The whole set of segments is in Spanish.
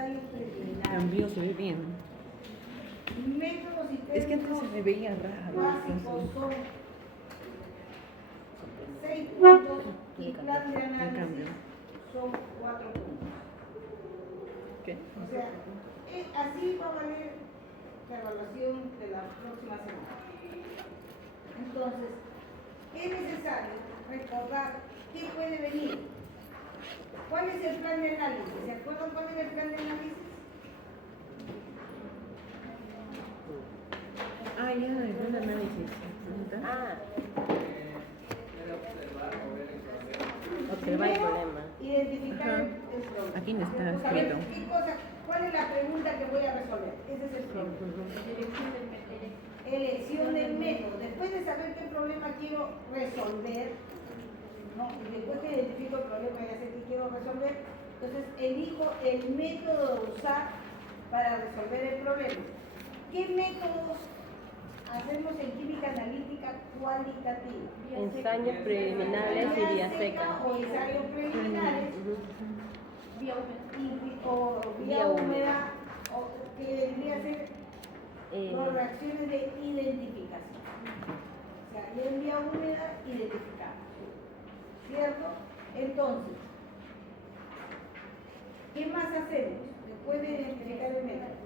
ensayos preliminares. Cambio, se ve bien. Métodos y Es que antes se me veía raro. básicos son 6 puntos y plan de análisis son 4 puntos. ¿Qué? O sea, así va a valer la evaluación de la próxima semana. Entonces, es necesario recordar qué puede venir. ¿Cuál es el plan de análisis? ¿Se acuerdan cuál es el plan de análisis? Ah, ya, el plan de análisis. Observar el problema. Identificar el problema. Aquí no está A ver, escrito. ¿cuál es la pregunta que voy a resolver? Ese es el problema. Elección del método. Después de saber qué problema quiero resolver, ¿no? Y después que identifico el problema y ya sé qué quiero resolver, entonces elijo el método a usar para resolver el problema. ¿Qué métodos hacemos en química analítica cualitativa? Ensayos preliminares y vía seca. O ensayos preliminares, o vía Vía húmeda, o que vendría a ser las reacciones de identificación. O sea, ya en vía húmeda identificamos. ¿Cierto? Entonces, ¿qué más hacemos después de identificar el método?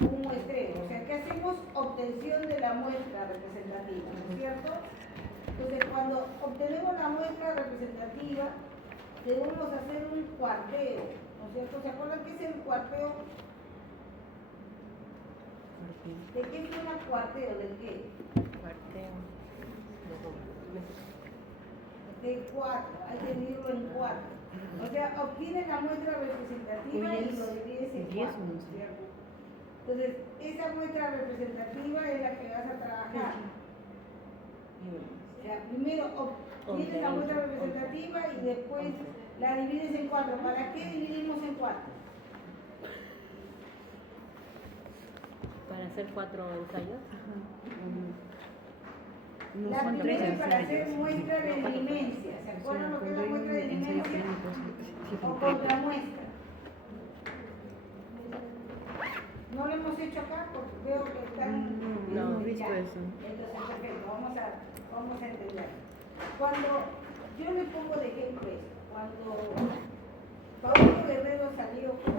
Un muestreo, o sea, ¿qué hacemos? Obtención de la muestra representativa, ¿no es cierto? Entonces, cuando obtenemos la muestra representativa, debemos hacer un cuarteo, ¿no es cierto? ¿Se acuerdan qué es el cuarteo? ¿De qué fue un cuarteo? ¿De qué? Cuarteo. De 4, hay que dividirlo en 4. O sea, obtienes la muestra representativa y lo divides en 4, ¿cierto? Entonces, esa muestra representativa es la que vas a trabajar. O sea, primero obtienes la muestra representativa y después la divides en 4. ¿Para qué dividimos en 4? Para hacer 4 ensayos. La primera es para hacer muestra de diligencia. ¿Se acuerdan lo que es la muestra de diligencia? O contramuestra. No lo hemos hecho acá porque veo que están... No, he visto eso. Entonces, perfecto, vamos a entender. Cuando yo le pongo de ejemplo esto, cuando Paolo Guerrero salió con...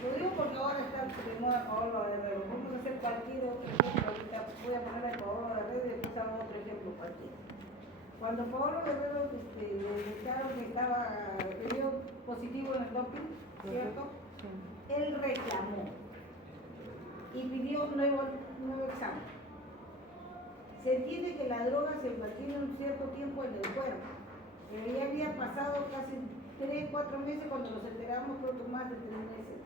Lo digo porque ahora está de moda Paolo Guerrero. Vamos a hacer cualquier otro ejemplo. Ahorita voy a poner a Paolo Guerrero y después hago otro ejemplo cualquiera. Cuando Paolo Guerrero le detectaron que dio positivo en el doping, ¿cierto? Él reclamó y pidió un nuevo examen. Se entiende que la droga se mantiene un cierto tiempo en el cuerpo, pero ya había pasado casi 3-4 meses cuando nos enteramos, creo que más de 3 meses,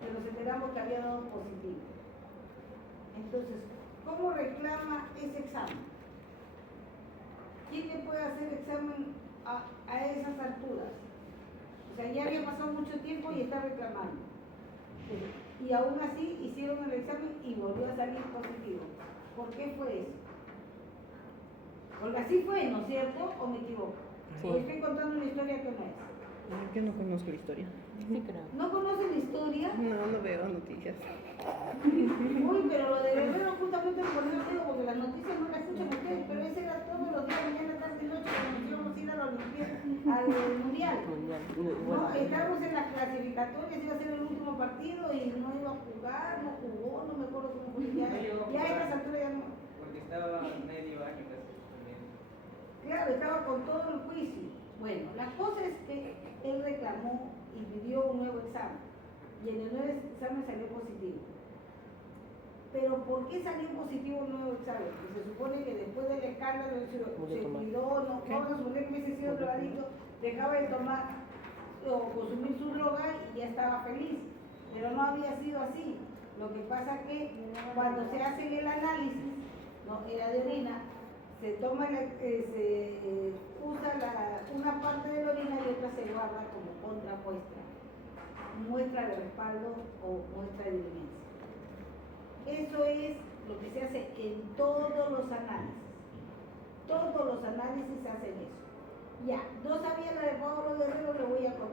que nos enteramos que había dado positivo. Entonces, ¿cómo reclama ese examen? ¿Quién le puede hacer examen a esas alturas? O sea, ya había pasado mucho tiempo y está reclamando. Y aún así hicieron el examen y volvió a salir positivo. ¿Por qué fue eso? Porque así fue, ¿no es cierto? ¿O me equivoco? Sí. O estoy contando una historia que no es. Yo no conozco la historia. Sí, creo. ¿No conocen la historia? No veo noticias. Uy, pero lo de Guerrero justamente por eso digo, porque las noticias no las escuchan ustedes, pero ese era todos los días, mañana, tarde y noche, cuando nos íbamos a ir a la Olimpiada, al Mundial. No, estábamos en las clasificatorias, iba a ser el último partido y no iba a jugar, no jugó, no me acuerdo cómo fue. Ya a estas alturas ya no. Porque estaba medio año casi suspendido. Claro, estaba con todo el juicio. Bueno, la cosa es que él reclamó y pidió un nuevo examen. Y en el nuevo examen salió positivo. Pero ¿por qué salió positivo un nuevo examen? Porque se supone que después del escándalo se cuidó, no, vamos a suponer que hubiese sido drogadicto, dejaba de tomar o consumir su droga y ya estaba feliz. Pero no había sido así. Lo que pasa es que cuando se hace el análisis, no, era de orina, se toma se usa una parte de la orina y otra se guarda como contramuestra, muestra de respaldo o muestra de diligencia. Eso es lo que se hace en todos los análisis. Todos los análisis hacen eso. Ya, no sabía la de Paolo Guerrero, le voy a contar.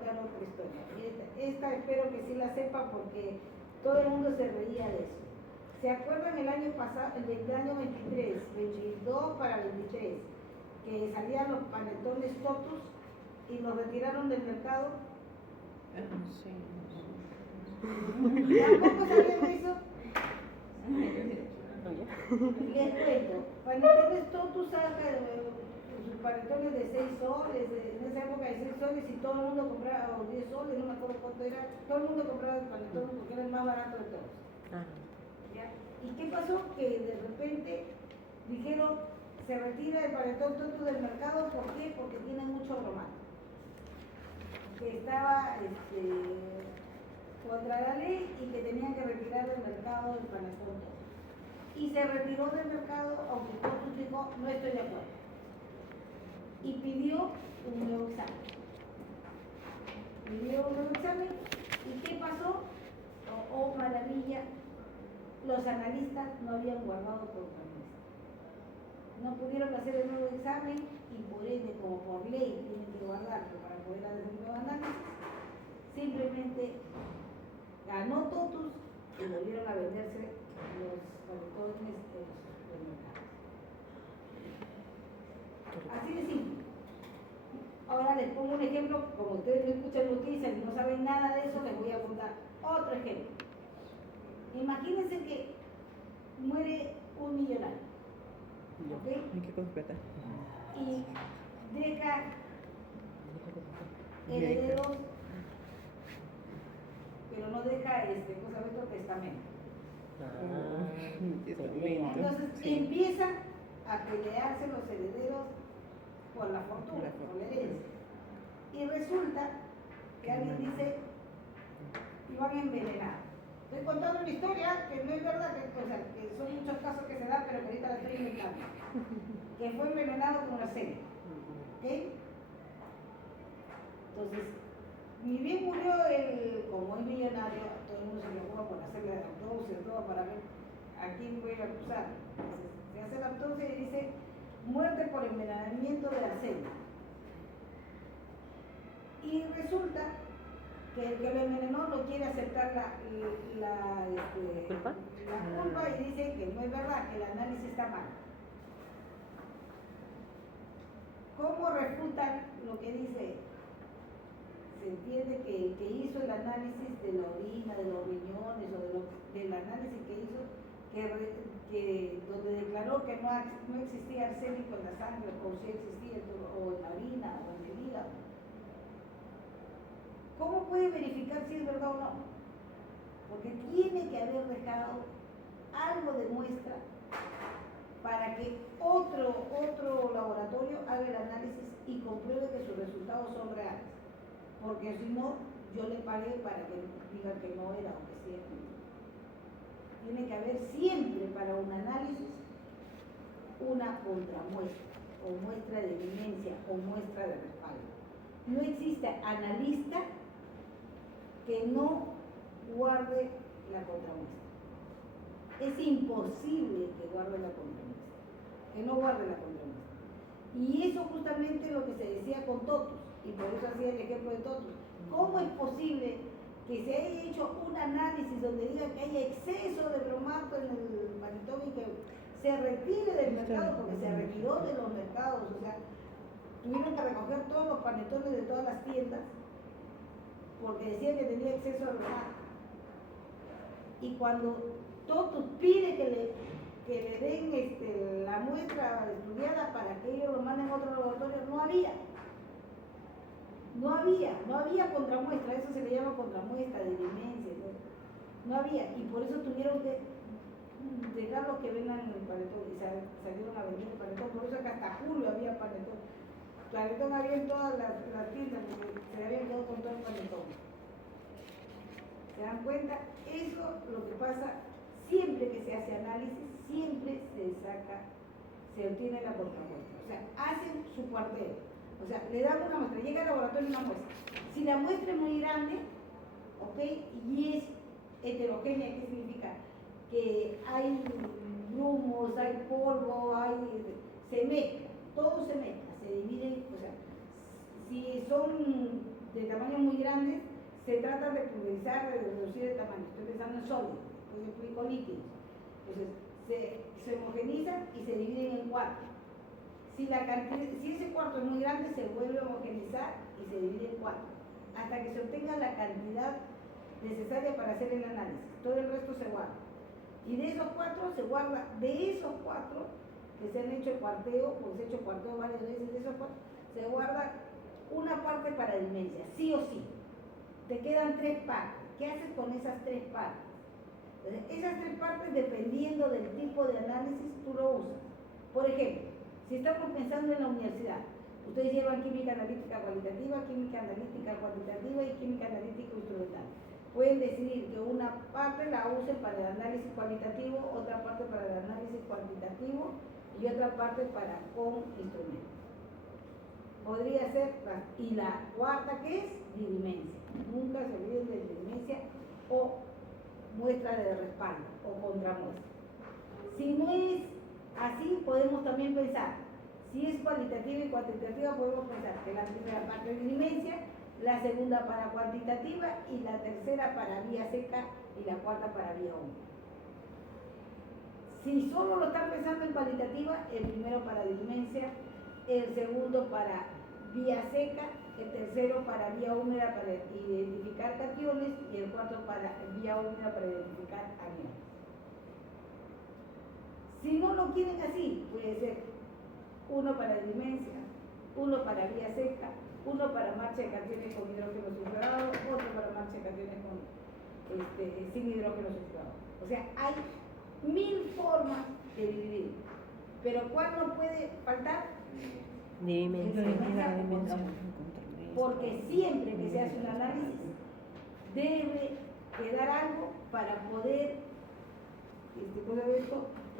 esta espero que sí la sepa porque todo el mundo se reía de eso. ¿Se acuerdan el año pasado, el año 23, 22 para 23, que salían los panetones Totus y los retiraron del mercado? Sí. ¿Tampoco sabían eso? Les cuento, panetones Totus saca sus panetones de 6 soles, en esa época de 6 soles y todo el mundo compraba, o 10 soles, no me acuerdo cuánto era, todo el mundo compraba el panetón porque era el más barato de todos. Ah, ¿Ya? ¿Y qué pasó? Que de repente dijeron, se retira el panetón Totus del mercado, ¿por qué? Porque tiene mucho romano. Que estaba contra la ley y que tenían que retirar del mercado el panetón Totus. Y se retiró del mercado, aunque Totus dijo, no estoy de acuerdo. Y pidió un nuevo examen. Pidió un nuevo examen, ¿y qué pasó? Oh, maravilla, los analistas no habían guardado contramuestra. No pudieron hacer el nuevo examen y por ende, como por ley tienen que guardarlo para poder hacer un nuevo análisis, simplemente ganó Totus y volvieron a venderse los panetones de los mercados. Así de simple. Ahora les pongo un ejemplo, como ustedes no escuchan noticias y no saben nada de eso, les voy a contar otro ejemplo. Imagínense que muere un millonario, ¿ok? Hay que completar. Y deja herederos, pero no deja cosa de otro testamento. Testamento. Entonces Sí. empiezan a pelearse los herederos por la fortuna, por la herencia. Y resulta que alguien dice, iban a envenenar. Estoy contando una historia que no es verdad, que son muchos casos que se dan, pero que ahorita la estoy inventando. Que fue envenenado con una serie. ¿Ok? Entonces, ni bien murió como es millonario, todo el mundo se preocupa por hacerle la autopsia, todo para ver a quién voy a acusar. Entonces, se hace la autopsia y dice, muerte por envenenamiento de arsénico. Y resulta que el que lo envenenó no quiere aceptar ¿Culpa? la culpa y dice que no es verdad, que el análisis está mal. ¿Cómo refutan lo que dice? Se entiende que el que hizo el análisis de la orina, de los riñones o del análisis que hizo, donde declaró que no existía arsénico en la sangre, o si existía, o en la orina, o en el hígado. ¿Cómo puede verificar si es verdad o no? Porque tiene que haber dejado algo de muestra para que otro laboratorio haga el análisis y compruebe que sus resultados son reales. Porque si no, yo le pagué para que digan que no era o que sí era. Tiene que haber siempre para un análisis una contramuestra, o muestra de evidencia, o muestra de respaldo. No existe analista que no guarde la contramuestra. Es imposible que guarde la contramuestra, que no guarde la contramuestra. Y eso justamente es lo que se decía con Totus, y por eso hacía el ejemplo de Totus. ¿Cómo es posible que se haya hecho un análisis donde diga que haya exceso de bromato en el panetón y que se retire del mercado, porque se retiró de los mercados? O sea, tuvieron que recoger todos los panetones de todas las tiendas porque decían que tenía exceso de bromato. Y cuando Totus pide que le den la muestra estudiada para que ellos lo manden a otro laboratorio, no había contramuestra, eso se le llama contramuestra de evidencia, no había, y por eso tuvieron que dejarlos que vengan en el panetón y salieron a vender el panetón, por eso que hasta julio había panetón. Panetón había en todas las tiendas porque se habían quedado con todo el panetón. ¿Se dan cuenta? Eso lo que pasa siempre que se hace análisis, siempre se obtiene la contramuestra. O sea, hacen su cuarteo. O sea, le dan una muestra, llega al laboratorio una muestra. Si la muestra es muy grande, ¿ok? Y es heterogénea, ¿qué significa? Que hay grumos, hay polvo, se mezcla, todo se mezcla, se divide, o sea, si son de tamaño muy grandes, se trata de pulverizar, de reducir el tamaño. Estoy pensando en sólidos, después yo aplico líquidos. Entonces, se homogenizan y se dividen en cuatro. Si ese cuarto es muy grande, se vuelve a homogenizar y se divide en cuatro, hasta que se obtenga la cantidad necesaria para hacer el análisis. Todo el resto se guarda. Y de esos cuatro se guarda, de esos cuatro que se han hecho el cuarteo, porque se ha hecho cuarteo varias veces, de esos cuatro, se guarda una parte para dimensia, sí o sí. Te quedan 3 partes. ¿Qué haces con esas 3 partes? Entonces, esas 3 partes, dependiendo del tipo de análisis, tú lo usas. Por ejemplo, si estamos pensando en la universidad, ustedes llevan química analítica cualitativa, química analítica cuantitativa y química analítica instrumental. Pueden decidir que una parte la usen para el análisis cualitativo, otra parte para el análisis cuantitativo y otra parte para con instrumentos. Podría ser, y la cuarta, que es dirimencia. Nunca se olviden de dirimencia o muestra de respaldo o contramuestra. Si no es así, podemos también pensar, si es cualitativa y cuantitativa, podemos pensar que la primera parte es dirimencia, la segunda para cuantitativa y la tercera para vía seca y la cuarta para vía húmeda. Si solo lo están pensando en cualitativa, el primero para dirimencia, el segundo para vía seca, el tercero para vía húmeda para identificar cationes y el cuarto para vía húmeda para identificar aniones. Si no lo quieren así, puede ser uno para dirimencia, uno para vía seca, uno para marcha de cationes con hidrógeno sulfurado, otro para marcha de cationes sin hidrógeno sulfurado. O sea, hay 1000 formas de dividir. Pero ¿cuál no puede faltar? Dirimencia. Porque siempre que se hace un análisis debe quedar algo para poder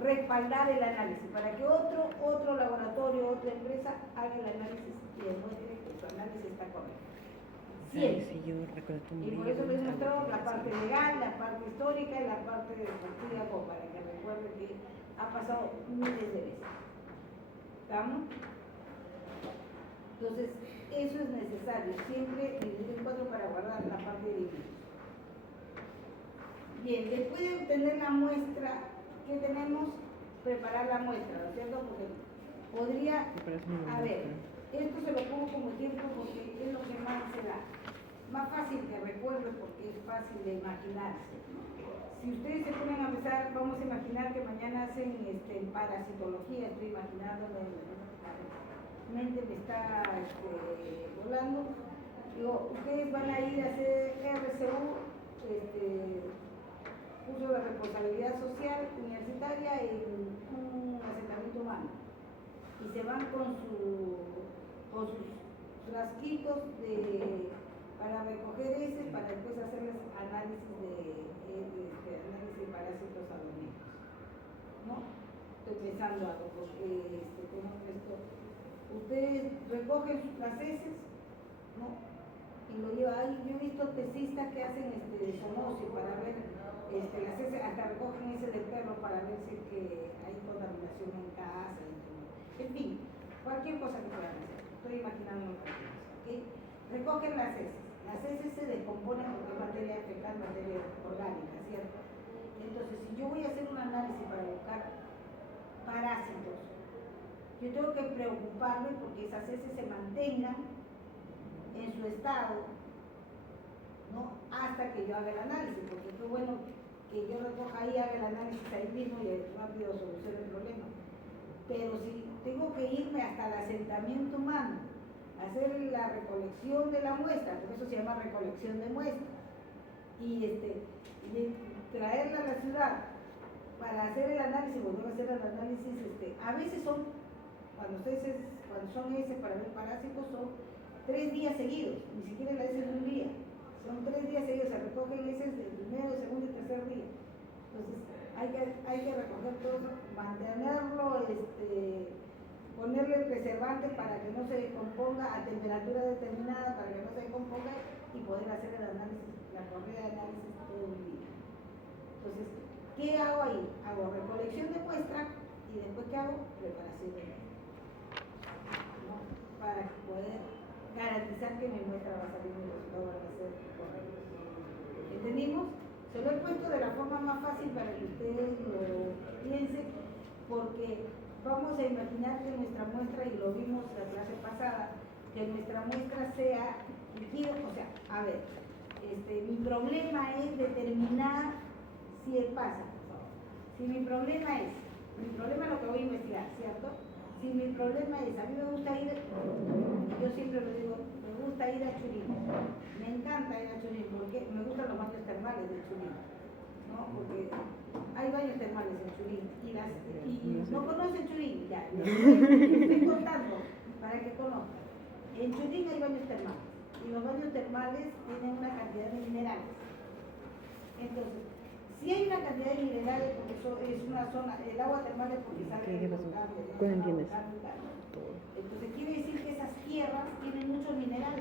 respaldar el análisis, para que otro laboratorio, otra empresa haga el análisis y demuestre que su análisis está correcto. Siempre. Y por eso les mostró la parte legal, la parte histórica y la parte deportiva, para que recuerden que ha pasado miles de veces. ¿Estamos? Entonces, eso es necesario, siempre dividir en 4 para guardar la parte de dividir. Bien, después de obtener la muestra, ¿qué tenemos? Preparar la muestra, ¿no es cierto? Porque podría, a ver, esto se lo pongo como ejemplo porque es lo que más se da. Más fácil que recuerde porque es fácil de imaginarse. Si ustedes se ponen a pensar, vamos a imaginar que mañana hacen parasitología, estoy imaginando, mi mente me está volando. Digo, ustedes van a ir a hacer RCU, curso de responsabilidad social universitaria en un asentamiento humano. Y se van con sus frasquitos para recoger heces, para después hacerles análisis de parásitos aduaneros. ¿No? Estoy pensando algo, porque tenemos esto. Ustedes recogen las heces, ¿no? Y lo llevan. Yo he visto tesistas que hacen zoonosis para ver las heces, hasta recogen heces del perro para ver si es que hay contaminación en casa. En fin, cualquier cosa que puedan hacer. Estoy imaginando otra cosa, ¿ok? Recogen las heces. Las heces se descomponen porque es materia fecal, materia orgánica, ¿cierto? Entonces, si yo voy a hacer un análisis para buscar parásitos, yo tengo que preocuparme porque esas heces se mantengan en su estado, ¿no? Hasta que yo haga el análisis, porque qué bueno que yo recoja ahí, haga el análisis ahí mismo y rápido solucione el problema. Pero si tengo que irme hasta el asentamiento humano, hacer la recolección de la muestra, por eso se llama recolección de muestra, y traerla a la ciudad para hacer el análisis, volver a hacer el análisis, a veces cuando son heces para ver parásitos, son 3 días seguidos, ni siquiera la heces de un día, son 3 días seguidos, se recogen heces del primero, segundo y tercer día. Entonces hay que recoger todo eso, mantenerlo, ponerle preservante para que no se descomponga a temperatura determinada, para que no se descomponga y poder hacer el análisis, la corrida de análisis todo el día. Entonces, ¿qué hago ahí? Hago recolección de muestra y después ¿qué hago? Preparación de muestra, ¿no? Para poder garantizar que mi muestra va a salir y los resultados van a ser correctos. fácil para que ustedes lo piensen, porque vamos a imaginar que nuestra muestra, y lo vimos la clase pasada, que nuestra muestra sea líquido, o sea, a ver, mi problema es determinar si pasa. Si mi problema es lo que voy a investigar, ¿cierto? Si mi problema es, a mí me gusta ir, yo siempre lo digo, me gusta ir a Churín, me encanta ir a Churín, porque me gustan los baños termales de Churín, ¿no? Porque hay baños termales en Churín, y no conocen Churín, ya, estoy contando para que conozcan. En Churín hay baños termales, y los baños termales tienen una cantidad de minerales. Entonces, si hay una cantidad de minerales, porque eso es una zona, el agua termal es porque sale ¿Qué del pasó? volcán, ¿Cuándo entiendes? Entonces quiere decir que esas tierras tienen muchos minerales.